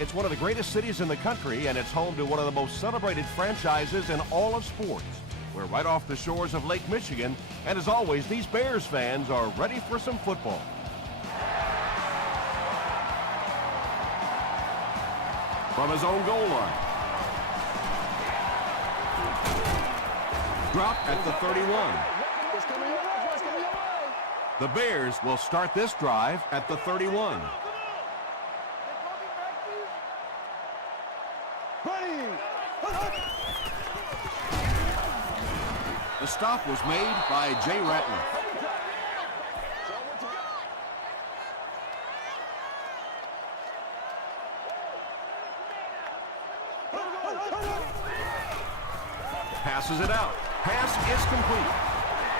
It's one of the greatest cities in the country, and it's home to one of the most celebrated franchises in all of sports. We're right off the shores of Lake Michigan, and as always, these Bears fans are ready for some football. From his own goal line. Drop at the 31. The Bears will start this drive at the 31. The stop was made by Jay Ratliff. Passes it out. Pass is complete.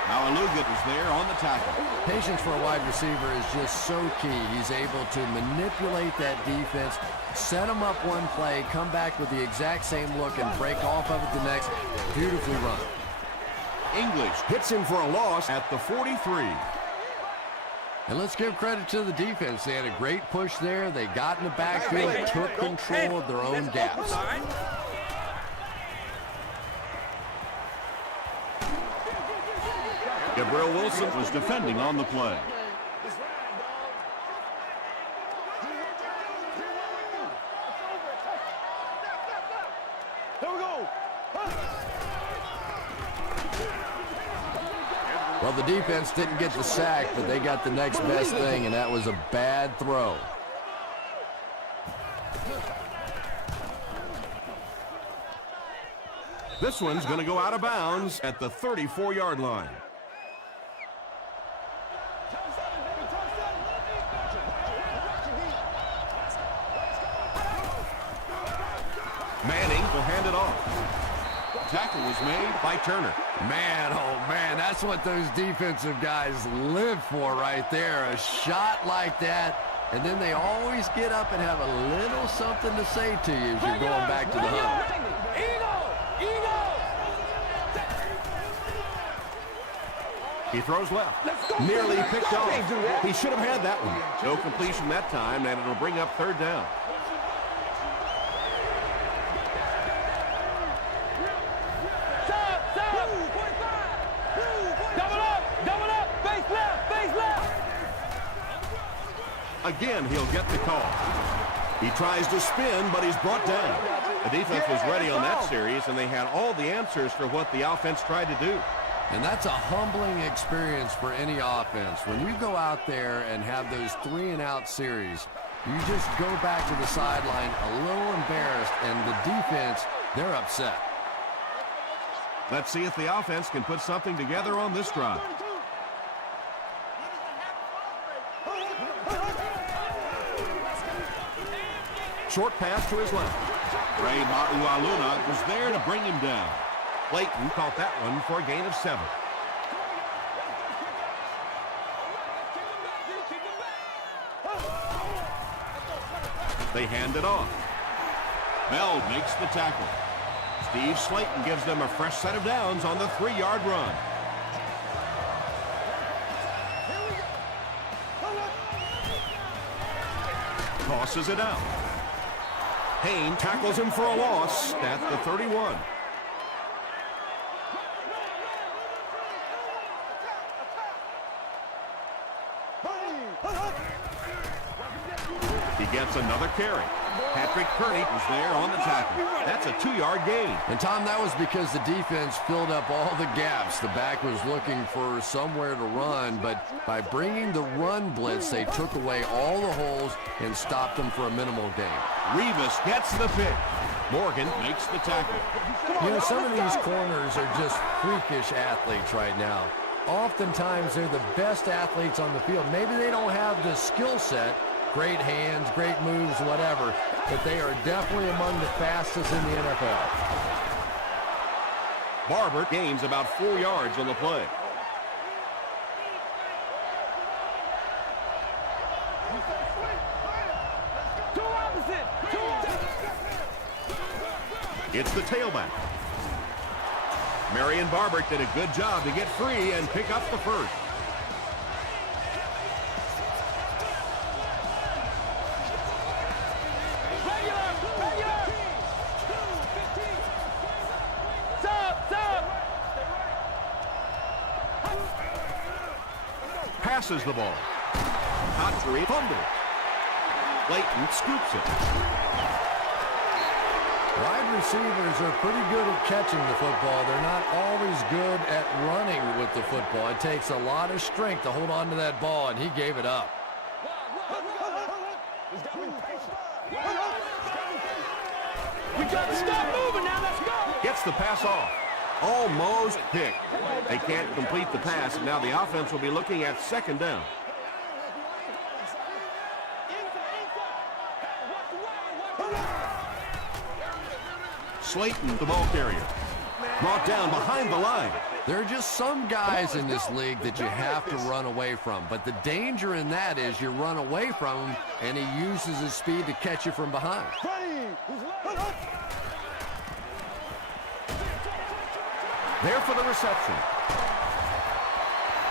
Now Alugat is there on the tackle. Patience for a wide receiver is just so key. He's able to manipulate that defense, set them up one play, come back with the exact same look, and break off of it the next. Beautifully run. English hits him for a loss at the 43. And let's give credit to the defense. They had a great push there. They got in the backfield, took control of their own gaps. Gabriel Wilson was defending on the play. Well, the defense didn't get the sack, but they got the next best thing, and that was a bad throw. This one's going to go out of bounds at the 34-yard line. Manning will hand it off. Tackle was made by Turner. Man, oh man, that's what those defensive guys live for right there. A shot like that, and then they always get up and have a little something to say to you as you're going back to the hunt. He throws left. Nearly picked off. He should have had that one. No completion that time, and it'll bring up third down. Again, he'll get the call. He tries to spin, but he's brought down. The defense was ready on that series, and they had all the answers for what the offense tried to do. And that's a humbling experience for any offense. When you go out there and have those 3-and-out series, you just go back to the sideline a little embarrassed, and the defense, they're upset. Let's see if the offense can put something together on this drive. Short pass to his left. Ray Maualuna was there to bring him down. Clayton caught that one for a gain of 7. They hand it off. Bell makes the tackle. Steve Slayton gives them a fresh set of downs on the 3-yard run. Tosses it out. Payne tackles him for a loss at the 31. He gets another carry. Patrick Kearney was there on the tackle. That's a 2-yard gain. And, Tom, that was because the defense filled up all the gaps. The back was looking for somewhere to run, but by bringing the run blitz, they took away all the holes and stopped them for a minimal gain. Revis gets the pick. Morgan makes the tackle. You know, some of these corners are just freakish athletes right now. Oftentimes, they're the best athletes on the field. Maybe they don't have the skill set, great hands, great moves, whatever, but they are definitely among the fastest in the NFL. Barber gains about 4 yards on the play. It's the tailback. Marion Barber did a good job to get free and pick up the first. passes the ball. Autry fumbles. Layton scoops it. Wide receivers are pretty good at catching the football. They're not always good at running with the football. It takes a lot of strength to hold on to that ball, and he gave it up. We got to stop moving now. Let's go. Gets the pass off. Almost picked. They can't complete the pass, and now the offense will be looking at second down. Slayton, the ball carrier. Brought down behind the line. There are just some guys in this league that you have to run away from. But the danger in that is you run away from him, and he uses his speed to catch you from behind. There for the reception.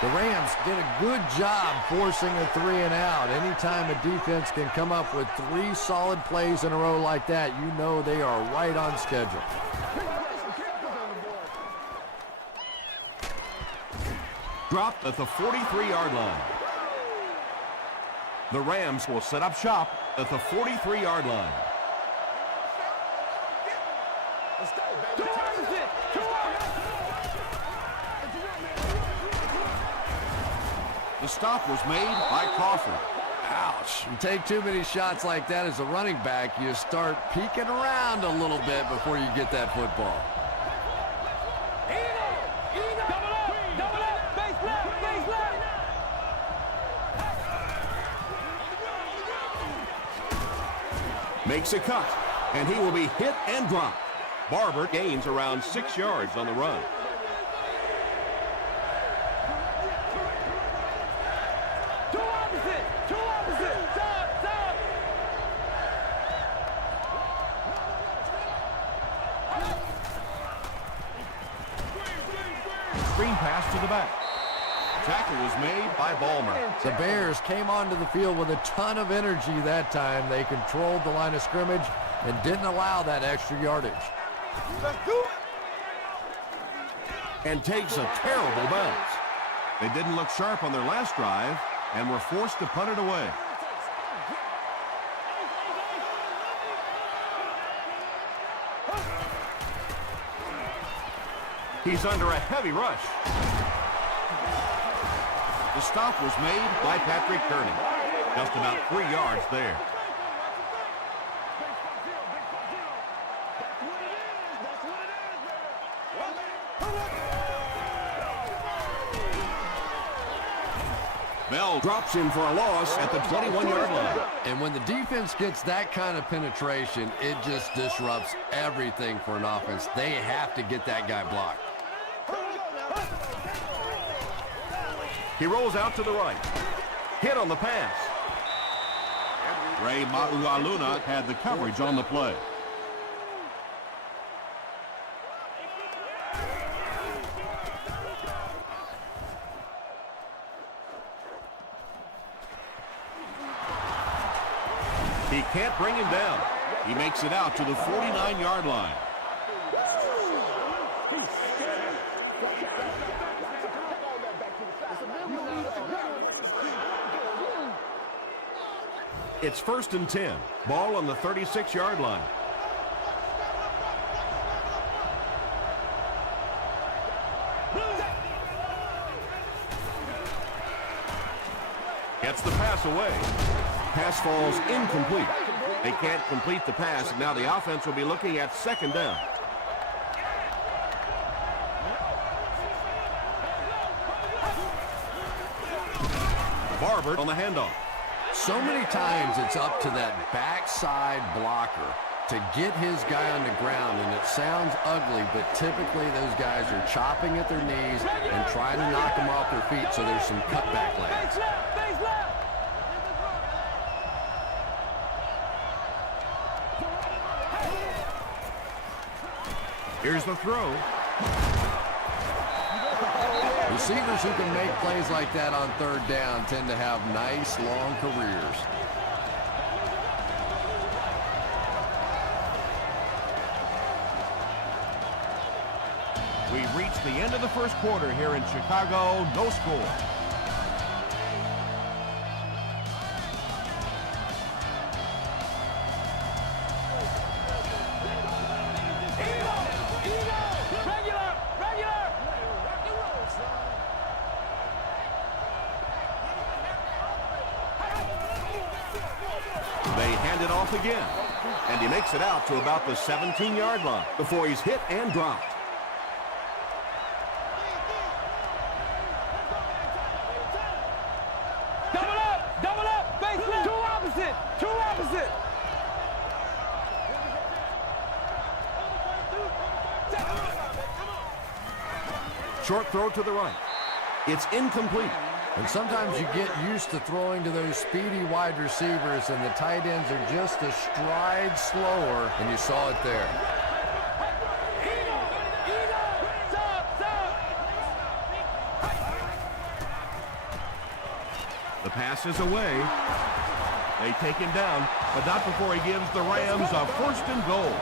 The Rams did a good job forcing a 3-and-out. Anytime a defense can come up with 3 solid plays in a row like that, you know they are right on schedule. Dropped at the 43-yard line. The Rams will set up shop at the 43-yard line. The stop was made by Crawford. Ouch. You take too many shots like that as a running back, you start peeking around a little bit before you get that football. Double up, base left. Makes a cut, and he will be hit and dropped. Barber gains around 6 yards on the run. Two opposite. Stop. Screen pass to the back. Tackle was made by Ballmer. The Bears came onto the field with a ton of energy that time. They controlled the line of scrimmage and didn't allow that extra yardage. And takes a terrible bounce. They didn't look sharp on their last drive and were forced to punt it away. He's under a heavy rush. The stop was made by Patrick Kearney. Just about 3 yards there. Bell drops him for a loss at the 21-yard line. And when the defense gets that kind of penetration, it just disrupts everything for an offense. They have to get that guy blocked. He rolls out to the right. Hit on the pass. Ray Maualuna had the coverage on the play. He can't bring him down. He makes it out to the 49-yard line. It's 1st and 10. Ball on the 36-yard line. Gets the pass away. Pass falls incomplete. They can't complete the pass, and now the offense will be looking at second down. Barber on the handoff. So many times it's up to that backside blocker to get his guy on the ground, and it sounds ugly, but typically those guys are chopping at their knees and trying to knock them off their feet, so there's some cutback lanes. Here's the throw. Receivers who can make plays like that on 3rd down tend to have nice, long careers. We've reached the end of the first quarter here in Chicago. No score. again. And he makes it out to about the 17-yard line before he's hit and dropped. Double up, face left. Two opposite. Short throw to the right. It's incomplete. And sometimes you get used to throwing to those speedy wide receivers, and the tight ends are just a stride slower, and you saw it there. The pass is away. They take him down, but not before he gives the Rams a 1st and goal.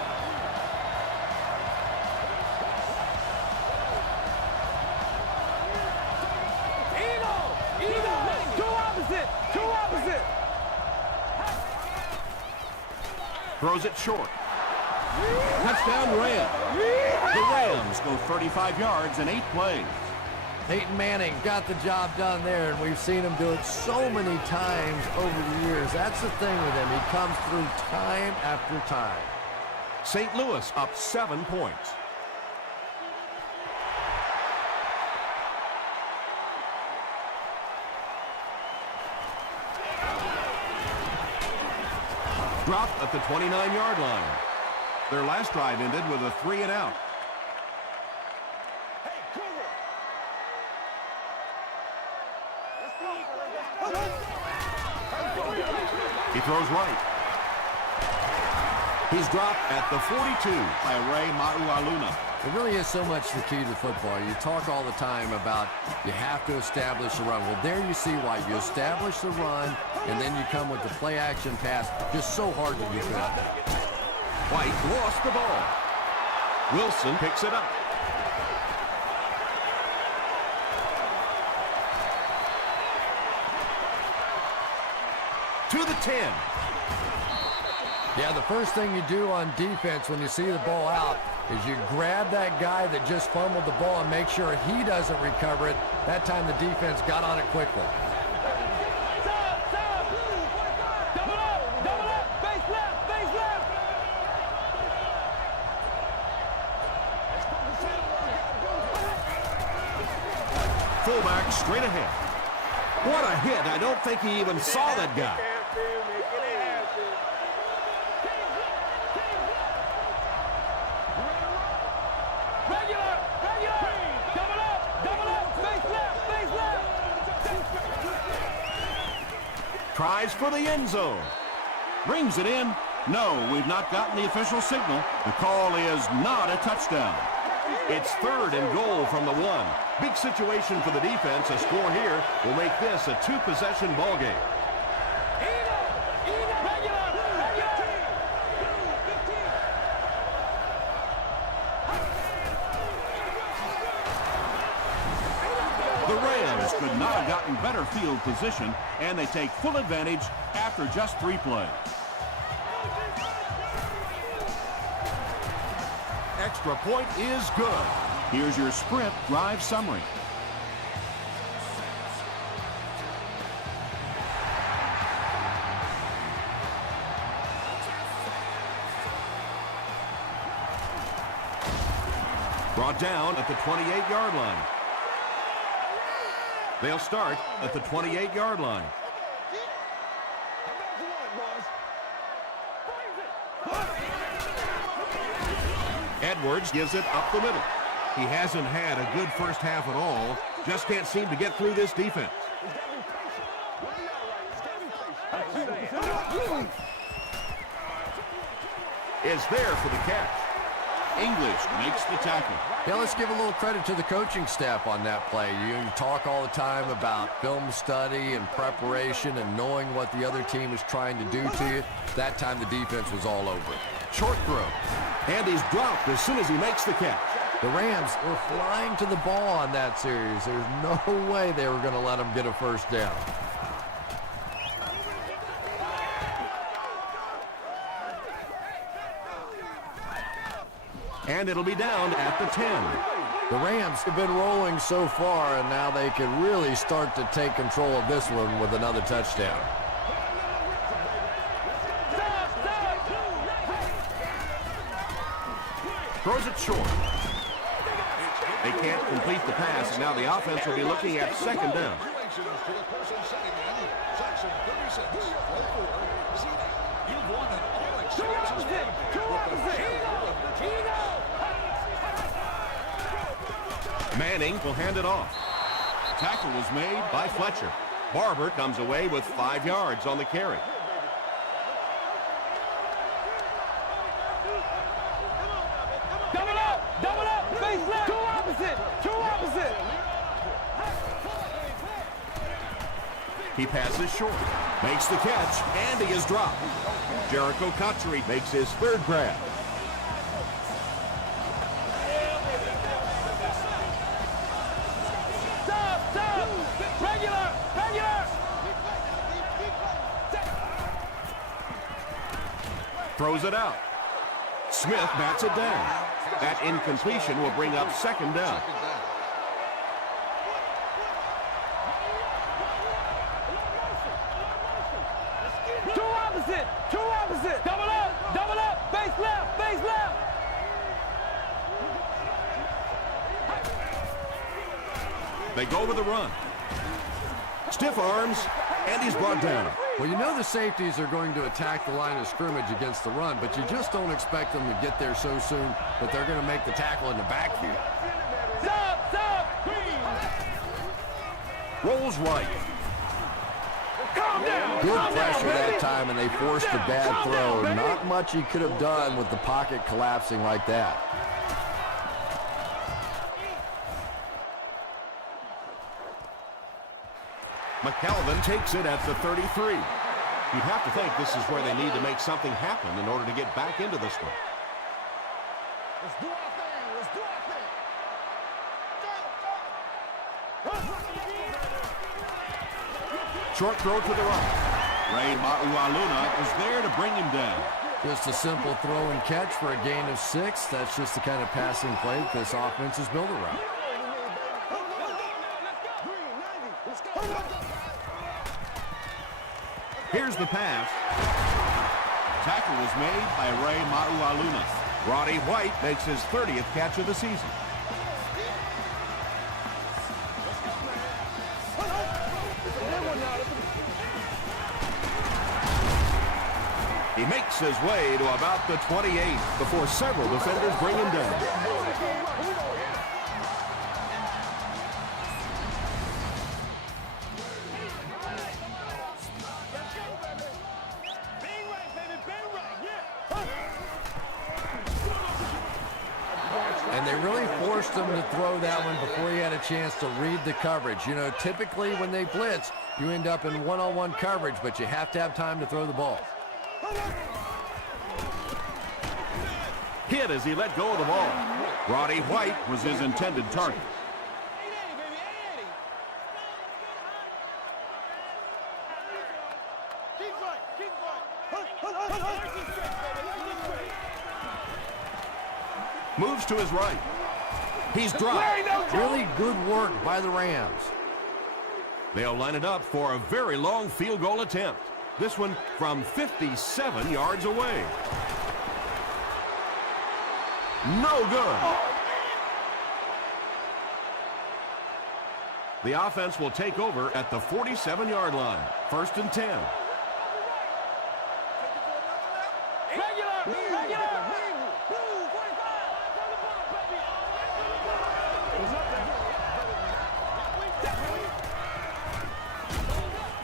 Two opposite. Throws it short. Touchdown Rams. The Rams go 35 yards in 8 plays. Peyton Manning got the job done there, and we've seen him do it so many times over the years. That's the thing with him. He comes through time after time. St. Louis up 7 points. Dropped at the 29-yard line. Their last drive ended with a 3-and-out. He throws right. He's dropped at the 42 by Ray Maualuna. It really is so much the key to football. You talk all the time about you have to establish the run. Well, there you see why. You establish the run, and then you come with the play-action pass. Just so hard to defend. White lost the ball. Wilson picks it up. To the 10. Yeah, the first thing you do on defense when you see the ball out is you grab that guy that just fumbled the ball and make sure he doesn't recover it. That time the defense got on it quickly. Double up, face left. Fullback straight ahead. What a hit. I don't think he even saw that guy. Tries for the end zone. Brings it in. No, we've not gotten the official signal. The call is not a touchdown. It's 3rd and goal from the 1. Big situation for the defense. A score here will make this a 2-possession ball game. The Rams could not have gotten better field position, and they take full advantage after just 3 plays. Extra point is good. Here's your sprint drive summary. Brought down at the 28-yard line. They'll start at the 28-yard line. Edwards gives it up the middle. He hasn't had a good first half at all. Just can't seem to get through this defense. Is there for the catch. English makes the tackle. Yeah, let's give a little credit to the coaching staff on that play. You talk all the time about film study and preparation and knowing what the other team is trying to do to you. That time the defense was all over. Short throw. And he's dropped as soon as he makes the catch. The Rams were flying to the ball on that series. There's no way they were going to let them get a first down. And it'll be down at the 10. The Rams have been rolling so far, and now they can really start to take control of this one with another touchdown. Throws it short. They can't complete the pass, and now the offense will be looking at second down. Manning will hand it off. Tackle was made by Fletcher. Barber comes away with 5 yards on the carry. Double up, face left, two opposite. He passes short, makes the catch, and he is dropped. Jericho Cotchery makes his 3rd grab. Regular. Throws it out. Smith bats it down. That incompletion will bring up second down. Two opposite. Double up, face left. They go with the run. Stiff arms, and he's brought down. Well, you know the safeties are going to attack the line of scrimmage against the run, but you just don't expect them to get there so soon that they're going to make the tackle in the backfield. Stop. Rolls right. Calm down. Good Calm down, pressure baby. that time, and they forced a bad Calm throw. down, baby. Not much he could have done with the pocket collapsing like that. McAlvin takes it at the 33. You'd have to think this is where they need to make something happen in order to get back into this one. Let's do our thing. Short throw to the right. Ray Maualuna is there to bring him down. Just a simple throw and catch for a gain of 6. That's just the kind of passing play that this offense is built around. Here's the pass. Tackle was made by Ray Maualuna. Roddy White makes his 30th catch of the season. He makes his way to about the 28 before several defenders bring him down. And they really forced him to throw that one before he had a chance to read the coverage. You know, typically when they blitz, you end up in one-on-one coverage, but you have to have time to throw the ball. Hit as he let go of the ball. Roddy White was his intended target. Moves to his right. He's dropped. Really good work by the Rams. They'll line it up for a very long field goal attempt. This one from 57 yards away. No good. The offense will take over at the 47-yard line. 1st and 10.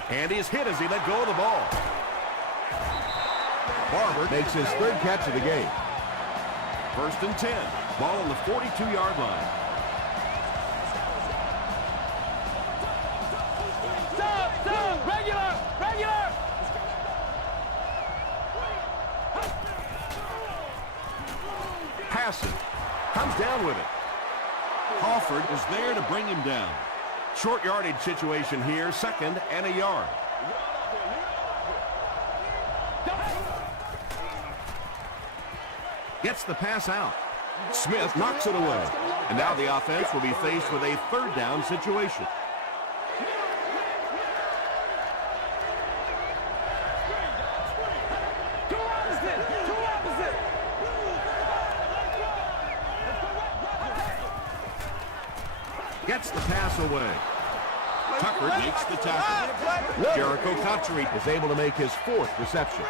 And he's hit as he let go of the ball. Barber makes his 3rd catch of the game. 1st and 10. Ball on the 42-yard line. Stop. Regular. Passes. Comes down with it. Hawford is there to bring him down. Short yardage situation here, 2nd and a yard. Gets the pass out. Smith knocks it away. And now the offense will be faced with a 3rd down situation. Gets the pass away. Tucker makes the tackle. Jericho Cotchery is able to make his 4th reception.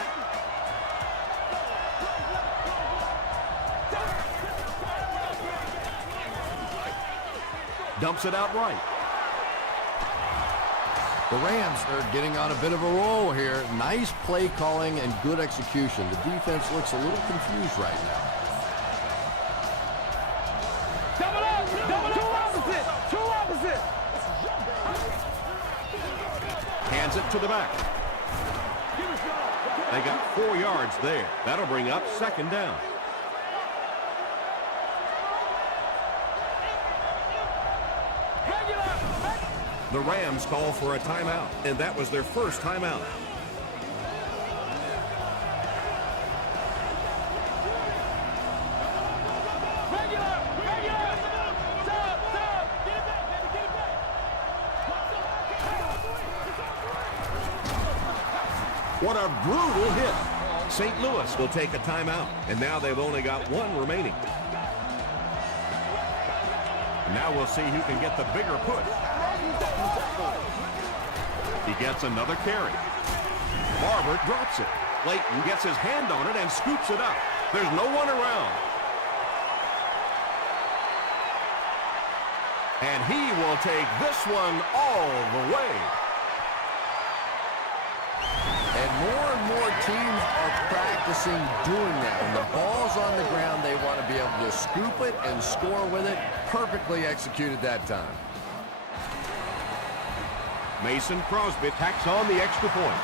Dumps it out right. The Rams are getting on a bit of a roll here. Nice play calling and good execution. The defense looks a little confused right now. Double up! Double two opposite! Two opposite! Hands it to the back. They got 4 yards there. That'll bring up 2nd down. The Rams call for a timeout, and that was their first timeout. What a brutal hit. St. Louis will take a timeout, and now they've only got 1 remaining. And now we'll see who can get the bigger push. He gets another carry. Barber drops it. Layton gets his hand on it and scoops it up. There's no one around. And he will take this one all the way. And more teams are practicing doing that. When the ball's on the ground, they want to be able to scoop it and score with it. Perfectly executed that time. Mason Crosby tacks on the extra point.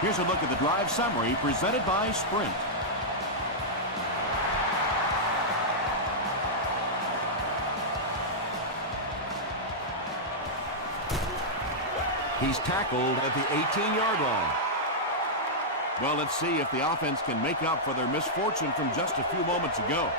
Here's a look at the drive summary presented by Sprint. He's tackled at the 18-yard line. Well, let's see if the offense can make up for their misfortune from just a few moments ago.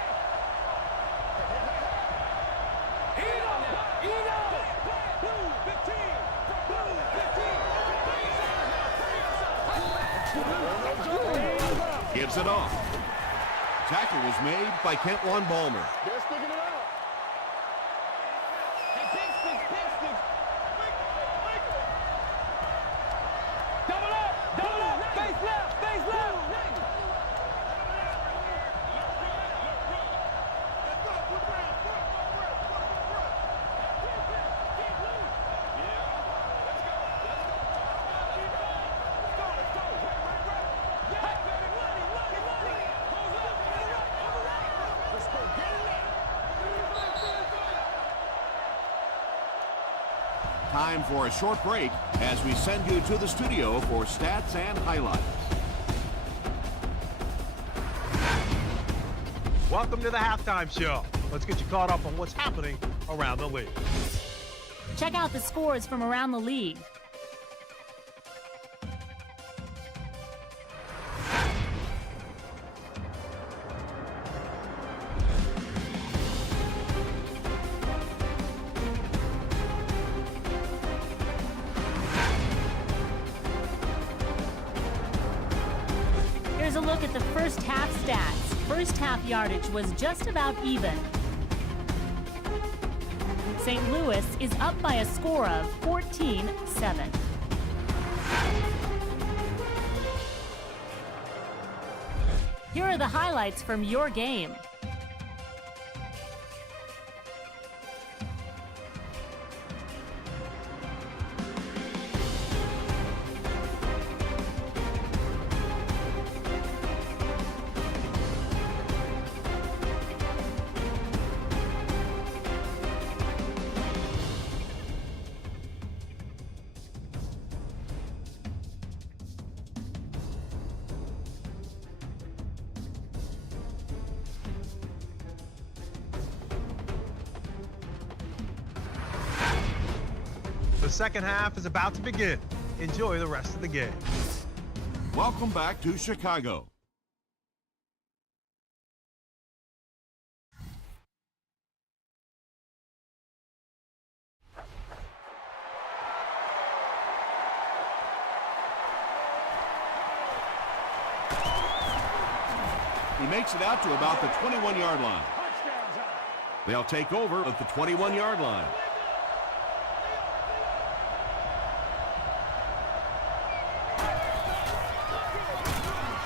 Gives it off. Tackle was made by Kentwan Balmer. They're sticking it out. Hey, big sticks, big sticks. Double up, face left, face left. Time for a short break as we send you to the studio for stats and highlights. Welcome to the halftime show. Let's get you caught up on what's happening around the league. Check out the scores from around the league. Here's a look at the first half stats. First half yardage was just about even. St. Louis is up by a score of 14-7. Here are the highlights from your game. The second half is about to begin. Enjoy the rest of the game. Welcome back to Chicago. He makes it out to about the 21-yard line. They'll take over at the 21-yard line.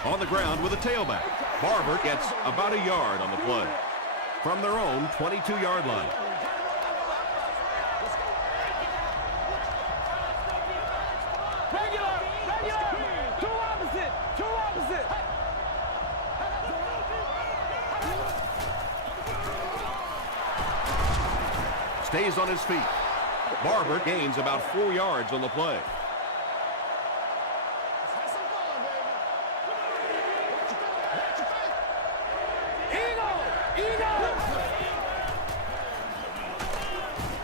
On the ground with a tailback. Barber gets about a yard on the play. From their own 22-yard line. Regular. Two opposite. Stays on his feet. Barber gains about 4 yards on the play.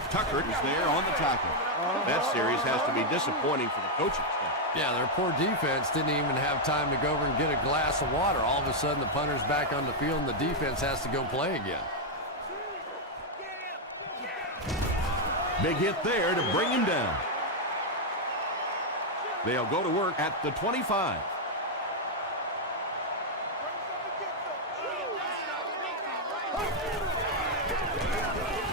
Tucker is there on the tackle. That series has to be disappointing for the coaching staff. Yeah, their poor defense didn't even have time to go over and get a glass of water. All of a sudden, the punter's back on the field, and the defense has to go play again. Big hit there to bring him down. They'll go to work at the 25.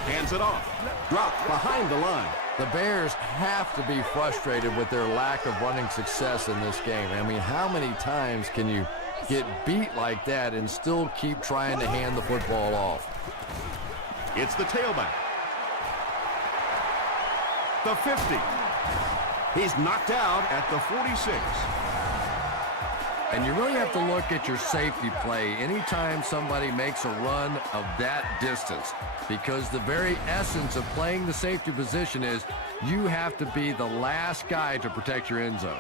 Hands it off. Dropped behind the line. The Bears have to be frustrated with their lack of running success in this game. I mean, how many times can you get beat like that and still keep trying to hand the football off? It's the tailback. The 50. He's knocked out at the 46. And you really have to look at your safety play anytime somebody makes a run of that distance, because the very essence of playing the safety position is you have to be the last guy to protect your end zone.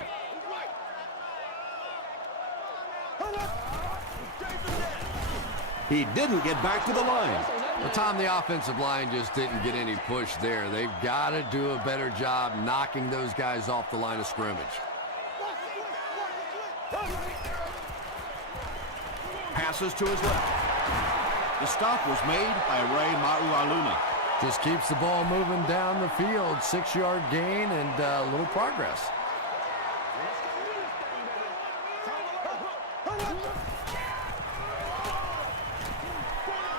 He didn't get back to the line. Well, Tom, the offensive line just didn't get any push there. They've got to do a better job knocking those guys off the line of scrimmage. Passes to his left. The stop was made by Ray Maualuna. Just keeps the ball moving down the field. 6-yard gain and a little progress.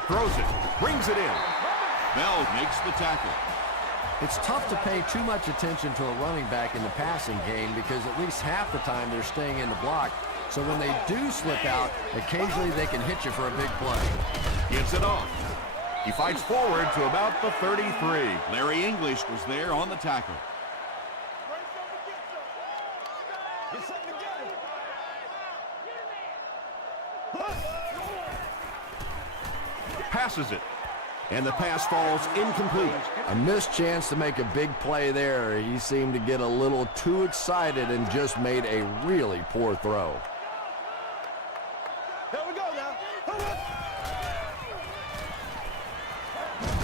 Throws it. Brings it in. Bell makes the tackle. It's tough to pay too much attention to a running back in the passing game because at least half the time they're staying in the block. So when they do slip out, occasionally they can hit you for a big play. Gets it off. He fights forward to about the 33. Larry English was there on the tackle. Passes it. And the pass falls incomplete. A missed chance to make a big play there. He seemed to get a little too excited and just made a really poor throw. Here we go now.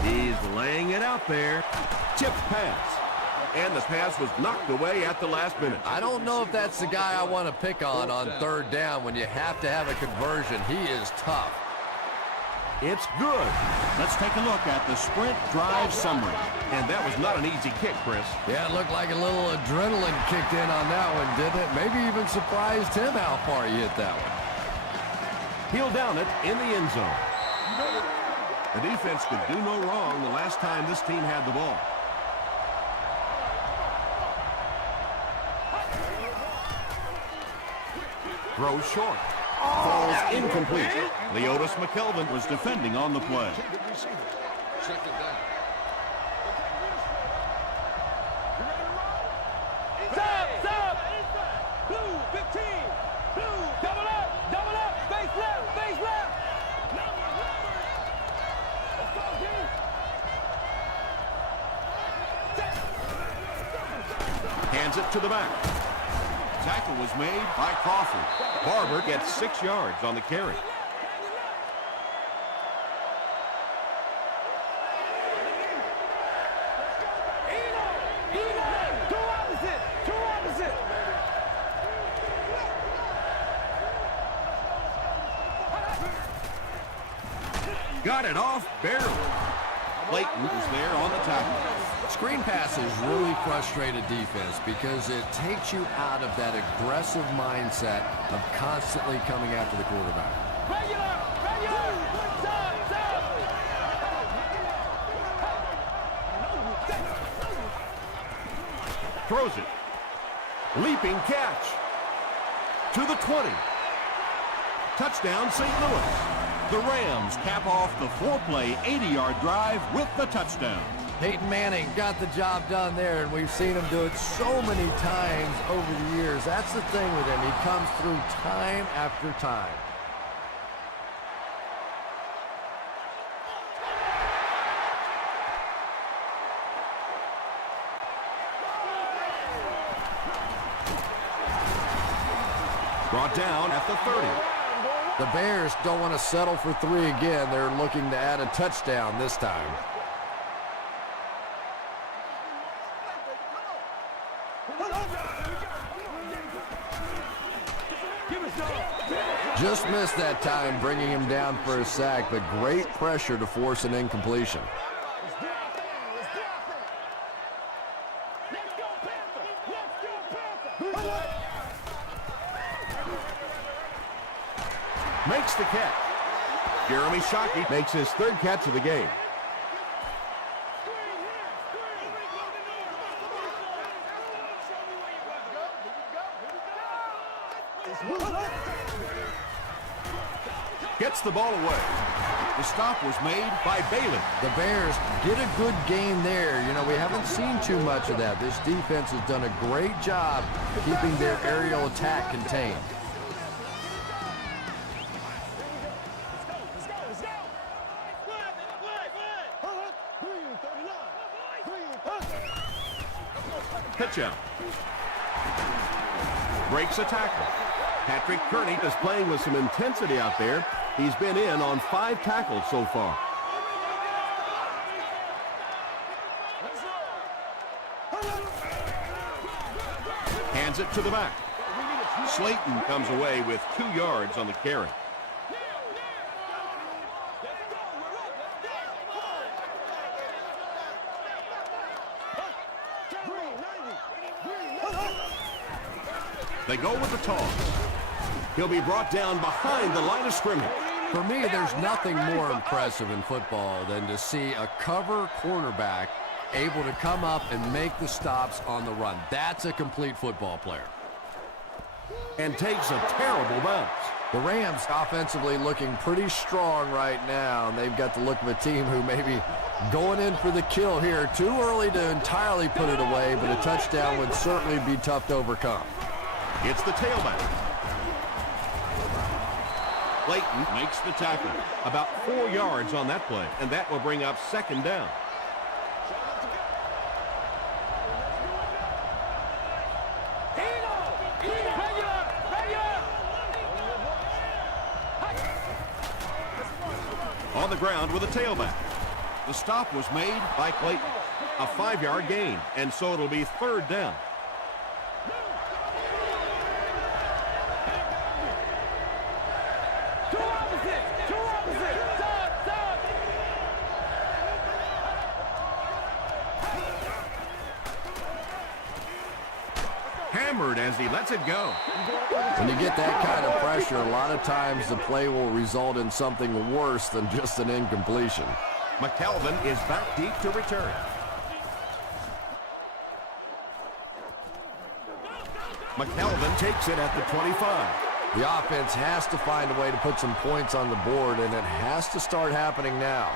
He's laying it out there. Tipped pass. And the pass was knocked away at the last minute. I don't know if that's the guy I want to pick on third down when you have to have a conversion. He is tough. It's good. Let's take a look at the sprint drive summary. And that was not an easy kick, Chris. Yeah, it looked like a little adrenaline kicked in on that one, didn't it? Maybe even surprised him how far he hit that one. He'll down it in the end zone. The defense could do no wrong the last time this team had the ball. Throws short. Falls incomplete. Leotis McKelvin was defending on the play. Stop! Blue, 15. Blue, double up, face left. Hands it to the back. Tackle was made by Crawford. Barber gets 6 yards on the carry. Two opposite. Got it off barely. Clayton was there on the tackle. Screen passes really frustrate a defense because it takes you out of that aggressive mindset of constantly coming after the quarterback. Regular. Throws it. Leaping catch. To the 20. Touchdown, St. Louis. The Rams cap off the 4-play, 80-yard drive with the touchdown. Peyton Manning got the job done there, and we've seen him do it so many times over the years. That's the thing with him. He comes through time after time. Brought down at the 30. The Bears don't want to settle for 3 again. They're looking to add a touchdown this time. Just missed that time, bringing him down for a sack, but great pressure to force an incompletion. Makes the catch. Jeremy Shockey makes his 3rd catch of the game. Gets the ball away. The stop was made by Bailey. The Bears did a good game there. You know, we haven't seen too much of that. This defense has done a great job keeping their aerial attack contained. Pitch out. Breaks a tackle. Patrick Kearney is playing with some intensity out there. He's been in on 5 tackles so far. Hands it to the back. Slayton comes away with 2 yards on the carry. They go with the toss. He'll be brought down behind the line of scrimmage. For me, there's nothing more impressive in football than to see a cover cornerback able to come up and make the stops on the run. That's a complete football player. And takes a terrible bounce. The Rams offensively looking pretty strong right now, and they've got the look of a team who may be going in for the kill here. Too early to entirely put it away, but a touchdown would certainly be tough to overcome. It's the tailback. Clayton makes the tackle. About 4 yards on that play, and that will bring up 2nd down. On the ground with a tailback. The stop was made by Clayton. A 5-yard gain, and so it'll be 3rd down. Hammered as he lets it go. When you get that kind of pressure, a lot of times the play will result in something worse than just an incompletion. McKelvin is back deep to return. McKelvin takes it at the 25. The offense has to find a way to put some points on the board, and it has to start happening now.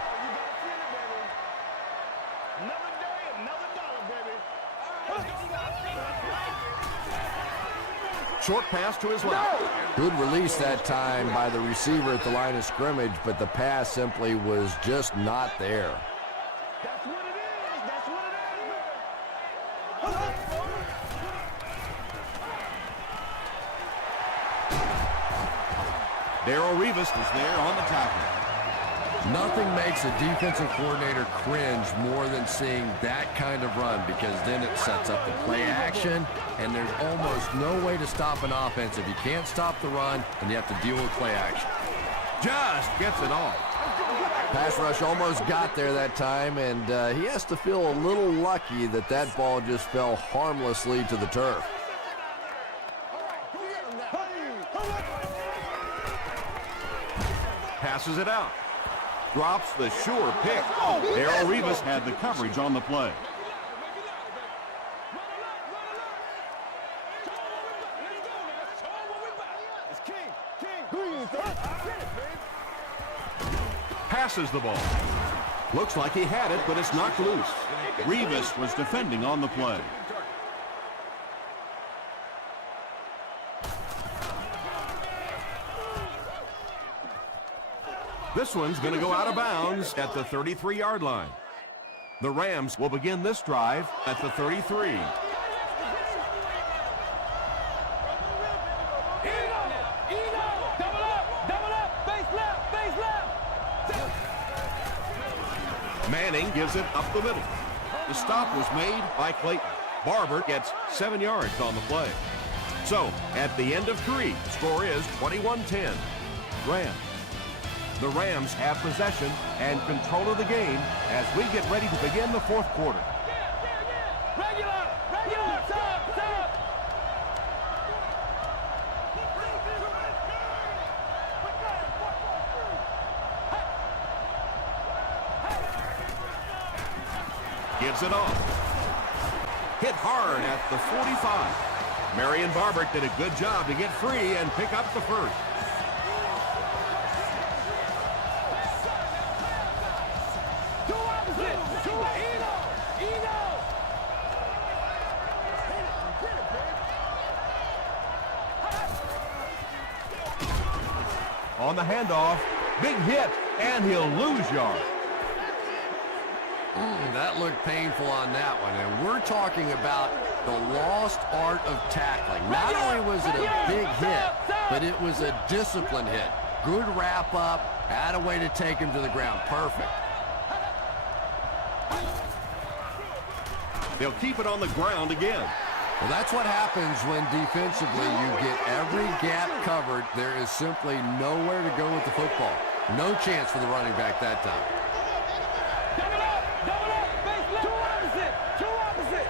Short pass to his left. Good release that time by the receiver at the line of scrimmage, but the pass simply was just not there. That's what it is. That's what it is. Darrelle Revis is there on the tackle. Nothing makes a defensive coordinator cringe more than seeing that kind of run, because then it sets up the play action, and there's almost no way to stop an offense if you can't stop the run and you have to deal with play action. Just gets it off. Pass rush almost got there that time, and he has to feel a little lucky that that ball just fell harmlessly to the turf. Passes it out. Drops the sure pick. Darrelle Revis had the coverage on the play. passes the ball. Looks like he had it, but it's knocked loose. Revis was defending on the play. This one's going to go out of bounds at the 33-yard line. The Rams will begin this drive at the 33. Manning gives it up the middle. The stop was made by Clayton. Barber gets 7 yards on the play. So, at the end of 3, score is 21-10. Rams. The Rams have possession and control of the game as we get ready to begin the fourth quarter. Regular, stop. Gives it off. Hit hard at the 45. Marion Barber did a good job to get free and pick up the first. On the handoff, big hit, and he'll lose yards. That looked painful on that one, and we're talking about the lost art of tackling. Not only was it a big hit, but it was a disciplined hit. Good wrap up, had a way to take him to the ground. Perfect. They'll keep it on the ground again. Well, that's what happens when defensively you get every gap covered. There is simply nowhere to go with the football. No chance for the running back that time. Double up, face left. Two opposite.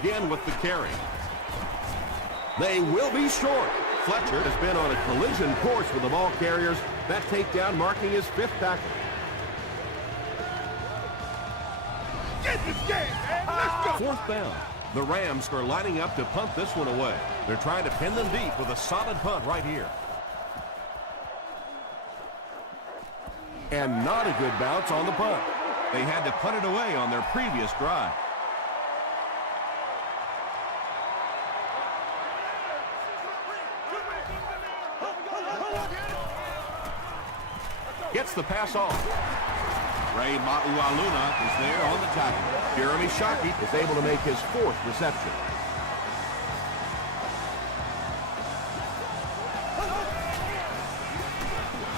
Again with the carry. They will be short. Fletcher has been on a collision course with the ball carriers. That takedown marking his 5th tackle. Get this game, man. Let's go. 4th down. The Rams are lining up to punt this one away. They're trying to pin them deep with a solid punt right here. And not a good bounce on the punt. They had to punt it away on their previous drive. Gets the pass off. Ray Maualuna is there on the tackle. Jeremy Shockey is able to make his 4th reception.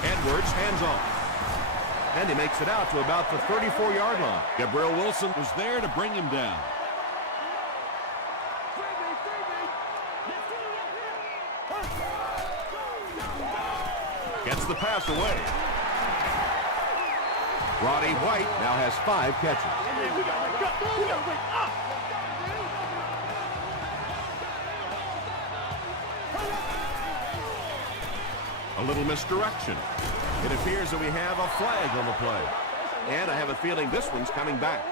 Edwards hands off. And he makes it out to about the 34-yard line. Gabriel Wilson was there to bring him down. Gets the pass away. Roddy White now has 5 catches. We gotta wake up. A little misdirection. It appears that we have a flag on the play. And I have a feeling this one's coming back.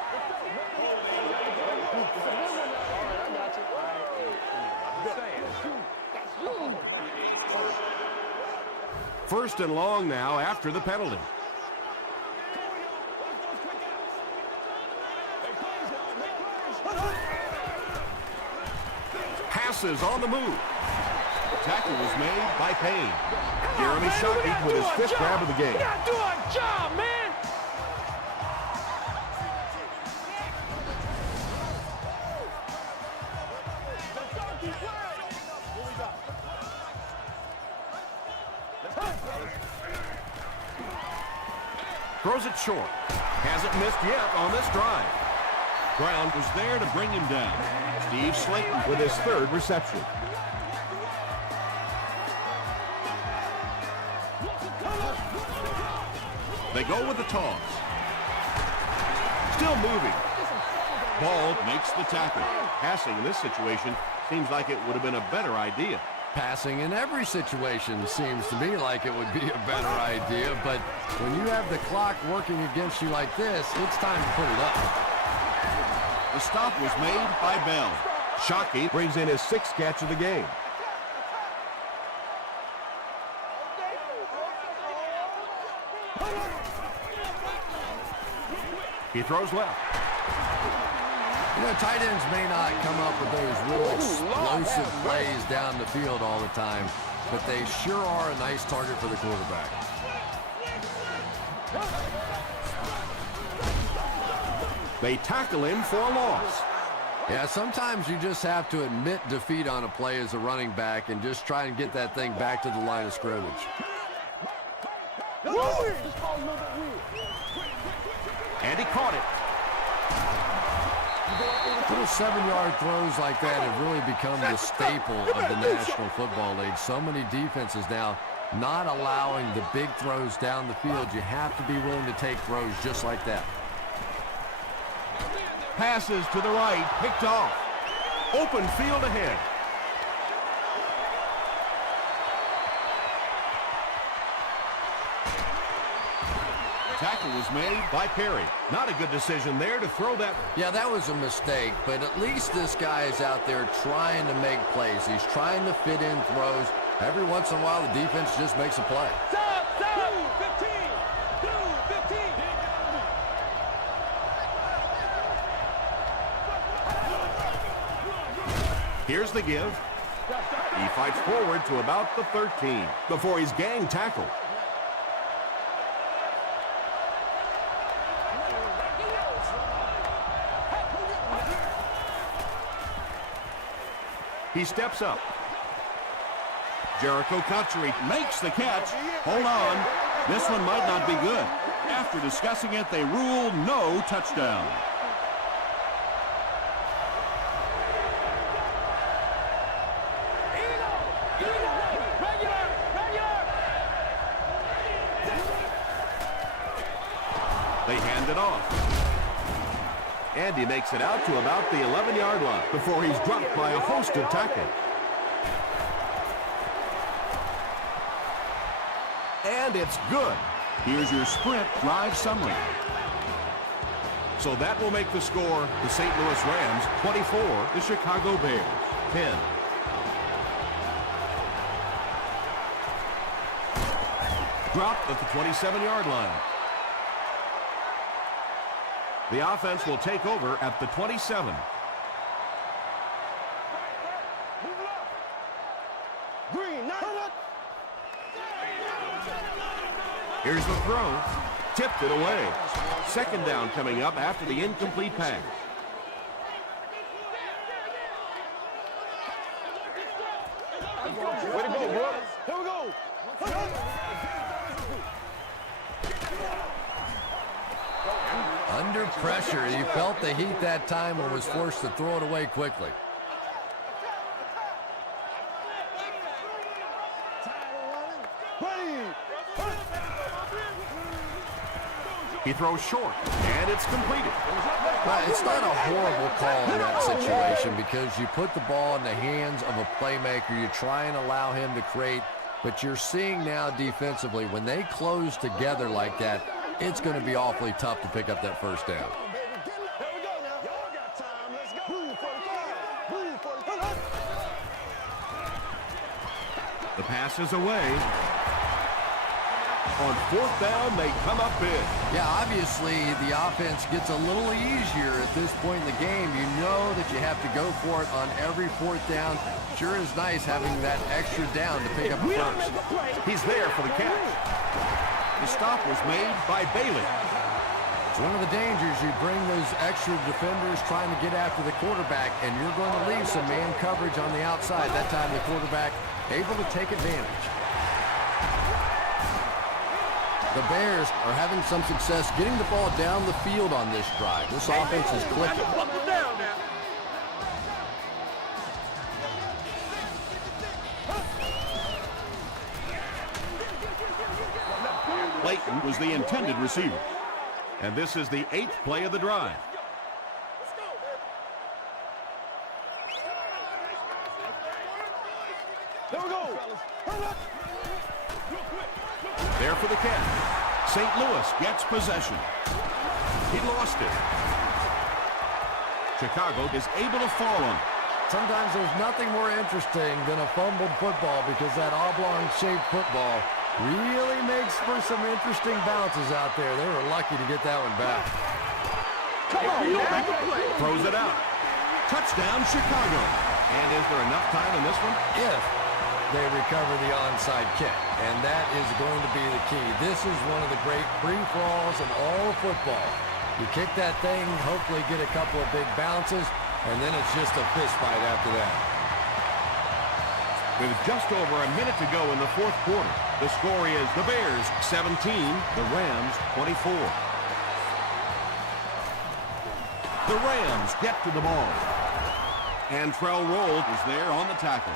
First and long now after the penalty. Passes on the move. The tackle was made by Payne. Jeremy Shockey with his 5th grab of the game. We gotta do our job, man. Throws it short. Hasn't missed yet on this drive. Brown was there to bring him down. Steve Slayton with his 3rd reception. They go with the toss. Still moving. Ball makes the tackle. Passing in this situation seems like it would have been a better idea. Passing in every situation seems to me like it would be a better idea, but when you have the clock working against you like this, it's time to put it up. The stop was made by Bell. Shockey brings in his 6th catch of the game. He throws left. You know, tight ends may not come up with those real explosive plays down the field all the time, but they sure are a nice target for the quarterback. They tackle him for a loss. Yeah, sometimes you just have to admit defeat on a play as a running back and just try and get that thing back to the line of scrimmage. And he caught it. Little 7-yard throws like that have really become the staple of the National Football League. So many defenses now not allowing the big throws down the field. You have to be willing to take throws just like that. Passes to the right, picked off. Open field ahead. Tackle was made by Perry. Not a good decision there to throw that. Yeah, that was a mistake, but at least this guy is out there trying to make plays. He's trying to fit in throws. Every once in a while, the defense just makes a play. Stop! 15! 15! Here's the give. He fights forward to about the 13 before he's gang tackled. He steps up. Jericho Cutchery makes the catch. Hold on. This one might not be good. After discussing it, they rule no touchdown. They hand it off. And he makes it out to about the 11-yard line before he's dropped by a host of tackles. And it's good. Here's your sprint drive summary. So that will make the score the St. Louis Rams 24, the Chicago Bears 10. Dropped at the 27-yard line. The offense will take over at the 27. Here's the throw. Tipped it away. Second down coming up after the incomplete pass. Way to go, bro. Here we go. Under pressure, he felt the heat that time and was forced to throw it away quickly. He throws short, and it's completed. Well, it's not a horrible call in that situation because you put the ball in the hands of a playmaker. You try and allow him to create, but you're seeing now defensively, when they close together like that, it's going to be awfully tough to pick up that first down. The pass is away. On fourth down, they come up big. Yeah, obviously the offense gets a little easier at this point in the game. You know that you have to go for it on every fourth down. Sure is nice having that extra down to pick up a first. He's there for the catch. The stop was made by Bailey. It's one of the dangers. You bring those extra defenders trying to get after the quarterback, and you're going to leave some man coverage on the outside. That time the quarterback able to take advantage. The Bears are having some success getting the ball down the field on this drive. This offense is clicking. Layton was the intended receiver. And this is the 8th play of the drive. There we go. There for the catch. St. Louis gets possession. He lost it. Chicago is able to fall on it. Sometimes there's nothing more interesting than a fumbled football because that oblong-shaped football Really makes for some interesting bounces out there. They were lucky to get that one back. Come on, throws it out. Touchdown, Chicago. And is there enough time in this one? If they recover the onside kick, and that is going to be the key. This is one of the great free-for-alls in all of football. You kick that thing, hopefully get a couple of big bounces, and then it's just a fist fight after that. With just over a minute to go in the fourth quarter, the score is the Bears 17, the Rams 24. The Rams get to the ball. And Trell Roll is there on the tackle.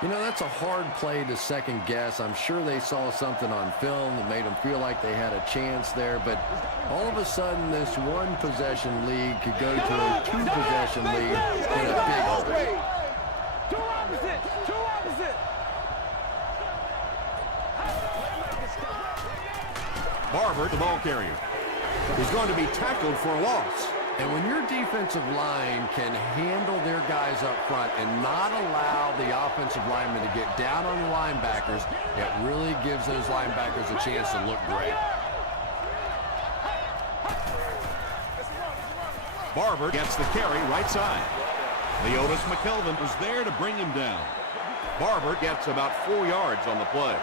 You know, that's a hard play to second guess. I'm sure they saw something on film that made them feel like they had a chance there, but all of a sudden this one possession lead could go to a two possession lead in a big hurry. Two opposite. Barber, the ball carrier, is going to be tackled for a loss. And when your defensive line can handle their guys up front and not allow the offensive linemen to get down on the linebackers, it really gives those linebackers a chance to look great. Barber gets the carry right side. Leotis McKelvin was there to bring him down. Barber gets about 4 yards on the play.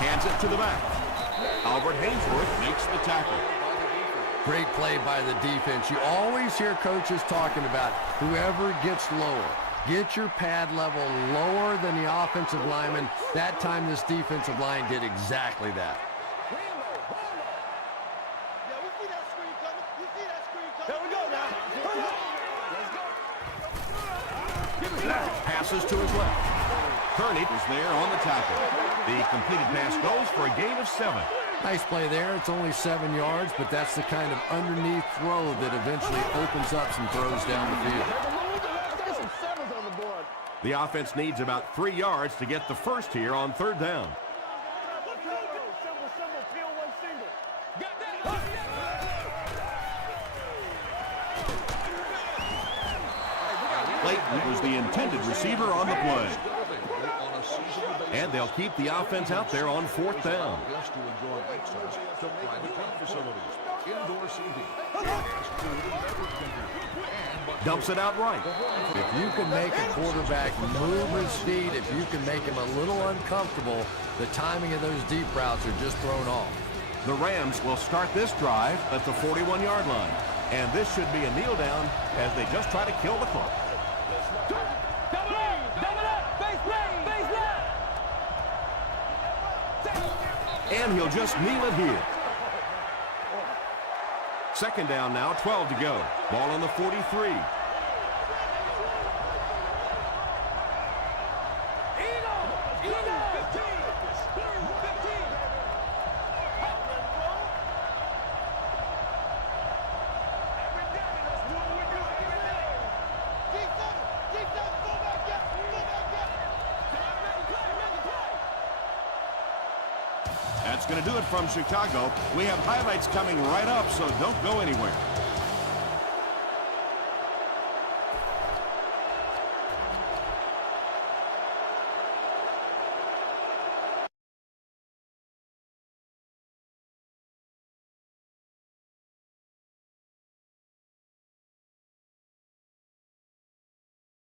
Hands it to the back. Albert Hainsworth makes the tackle. Great play by the defense. You always hear coaches talking about whoever gets lower. Get your pad level lower than the offensive lineman. That time this defensive line did exactly that. Passes to his left. Kearney was there on the tackle. The completed pass goes for a gain of 7. Nice play there. It's only 7 yards, but that's the kind of underneath throw that eventually opens up some throws down the field. The offense needs about 3 yards to get the first here on third down. Clayton was the intended receiver on the play. And they'll keep the offense out there on fourth down. Dumps it out right. If you can make a quarterback move his feet, if you can make him a little uncomfortable, the timing of those deep routes are just thrown off. The Rams will start this drive at the 41-yard line. And this should be a kneel down as they just try to kill the clock. And he'll just kneel it here. Second down now, 12 to go. Ball on the 43. That's going to do it from Chicago. We have highlights coming right up, so don't go anywhere.